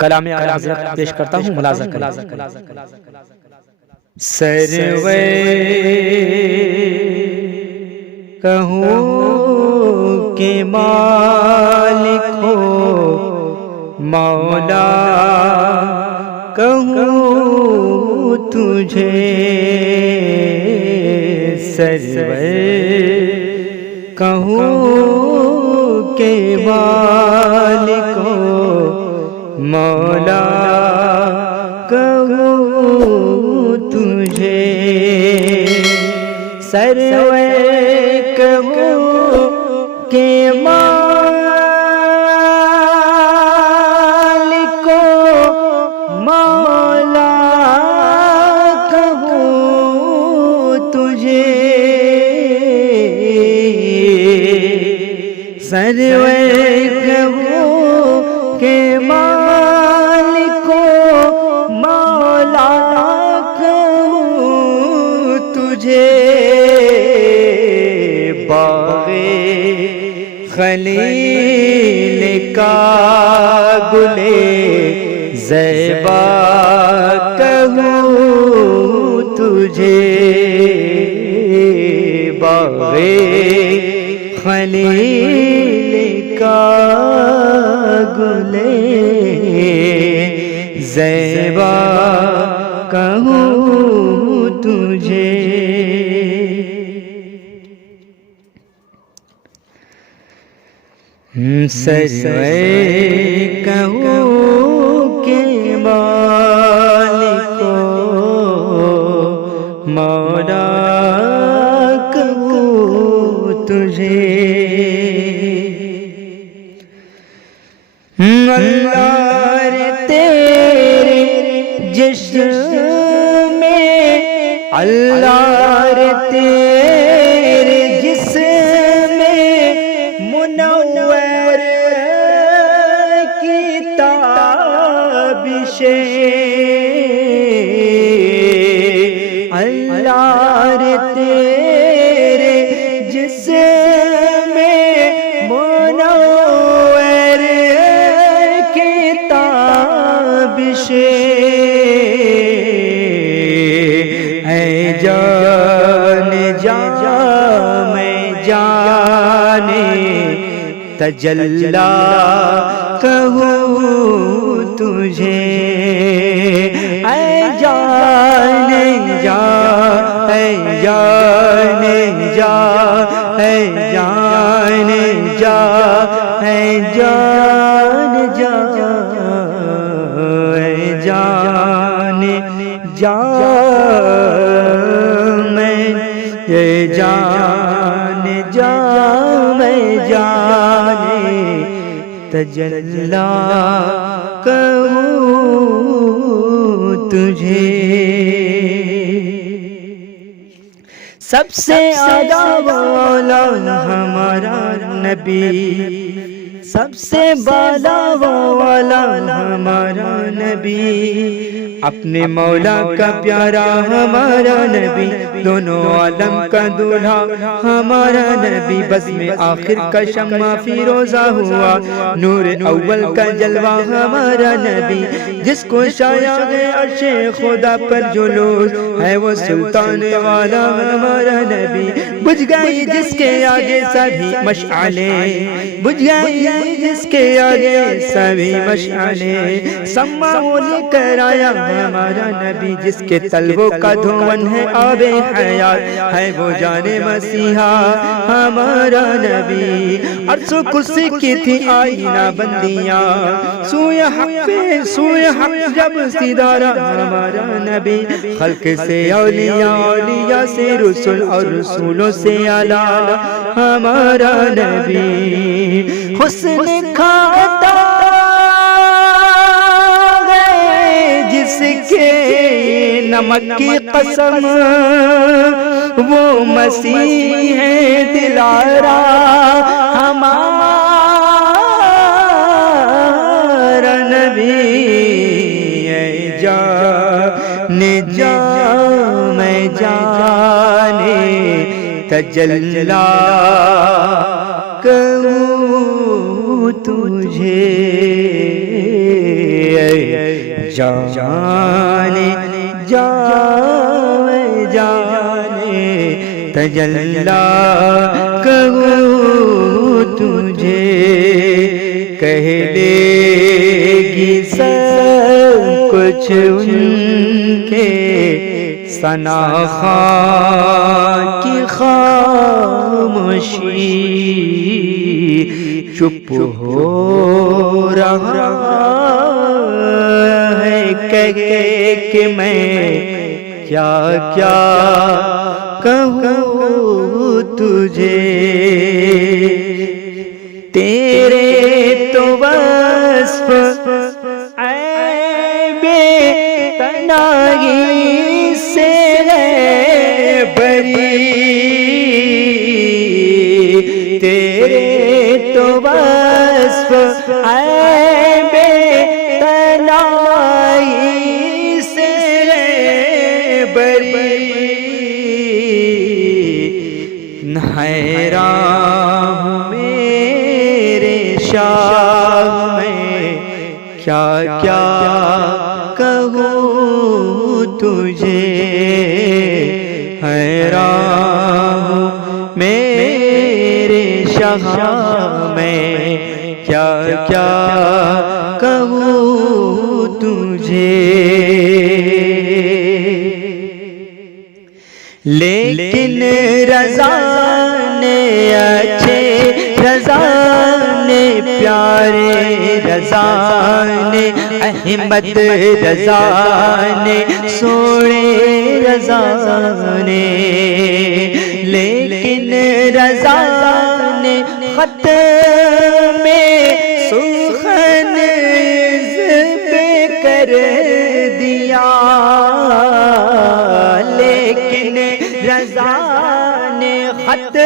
کلام اعلیٰ حضرت پیش کرتا ہوں، ملاحظہ کریں۔ سرور کہوں کہ مالک ہو مولا، کہوں تجھے سرور کہوں کہ مالک ہو مولا، کہوں تجھے سرور کہوں کہ مالک ہو مولا، کہوں تجھے سرور کہوں کہ مالک ہو مولا، کہوں تجھے باغ خلیل کا گلے زیبا، کہوں تجھے باغ خلیل کا گلے زیبا، کہوں تجھے سرور کہوں کہ مالک ہو مولا، کہوں تجھے اللہ تیرے جسم میں، اللہ تیرے جسم میں منور کی تابشیں، اللہ تیرے جسم میں منور کی تابشیں، اے جان جان میں جانے تجلی کہوں تجھے، اے جان جا، اے جان جا، اے جان جا، اے جان جا، اے جان جا، میں اے جان جا میں جانے تجلی کہوں تجھے، سب سے اعلیٰ والا ہمارا نبی، سب سے بالا والا ہمارا نبی، اپنے مولا کا پیارا ہمارا نبی، دونوں عالم کا دولہا ہمارا نبی، بس میں آخر کا شمع فیروزہ ہوا، نور اول کا جلوہ ہمارا نبی، جس کو شایع ہے عرش خدا پر جلوس ہے، وہ سلطان والا ہمارا نبی، بجھ گئی جس کے آگے سبھی مشعلیں، بجھ گئی جس کے آگے سبھی مشعلیں، سما وہ لے کر آیا ہمارا نبی، جس کے طلبوں کا دھون ہے آب حیات، ہے وہ جان مسیحا ہمارا نبی، عرش و کرسی کی تھی آئینہ بندیاں، سوئے حق پہ سوئے حق جب سیدھارا ہمارا نبی، خلق سے اولیاء، اولیاء سے رسول، اور رسولوں سے اعلیٰ ہمارا نبی، حسن کھاتا جس کے نمک کی قسم، وہ مسیح ہے دلارا ہمارا نبی، اے جان جا میں جانے تجلی کہوں تجھے، جانے جانے جانے تجلا کہوں تجھے کہہ دے گی سب کچھ ان کے ثنا خان کی خاموشی چپ ہو رہا ہے کہے کہ میں کیا کیا کہوں تجھے تیرے تو وصف عیب تنہائی سے ہے بری تیرے تو وصف عیب تنہائی سے ہے بری حیران میرے شاہ میں کیا کیا کہوں تجھے حیران میرے شاہ میں کیا کیا کہوں تجھے لیکن رضا نے اچھے رضا نے پیارے رضا نے احمد رضا نے سوڑے رضا نے لیکن رضا نے خط میں سخن پہ کر دیا لیکن رضا نے خط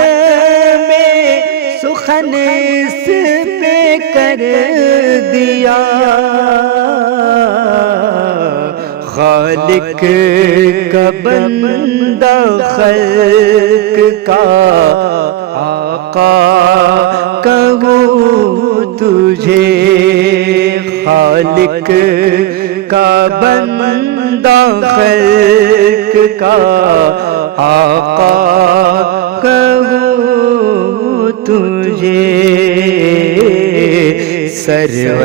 میں سخن پہ کر دیا خالق کا بندہ خلق کا آقا کہوں تجھے خالق کا بندہ خلق کا آقا کہوں تجھے سرور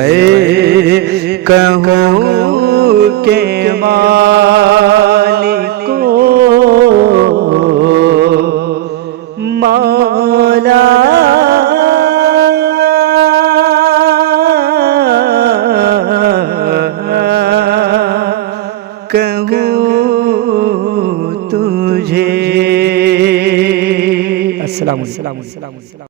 کہوں کہ مالک مولا کہوں تجھے السلام علیکم